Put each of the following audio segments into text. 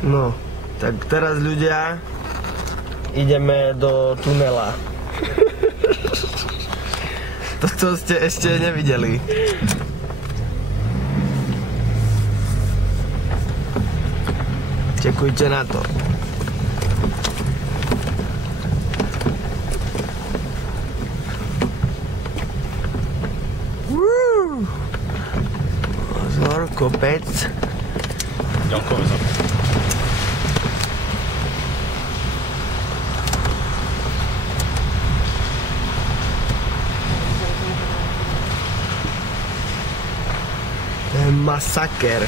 No, tak teraz ľudia ideme do tunela. Toto ste ešte nevideli. Čekujte na to. Pozor, kopec. Ďalkové zapad. To je masaker.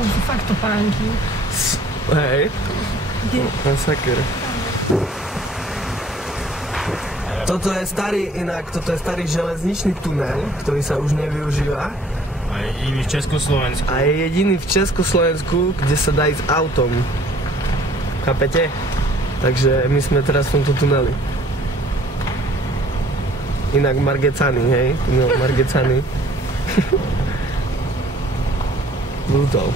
To sú fakt topánky. Hej. Masaker. Toto je starý železničný tunel, ktorý sa už nevyužíva. A je jediný v Československu. A je jediný v Československu, kde sa dá ísť autom. Chápete? Takže my sme teraz v tomto tuneli. Inak Margecany, hej? Tunel Margecany. Brutál.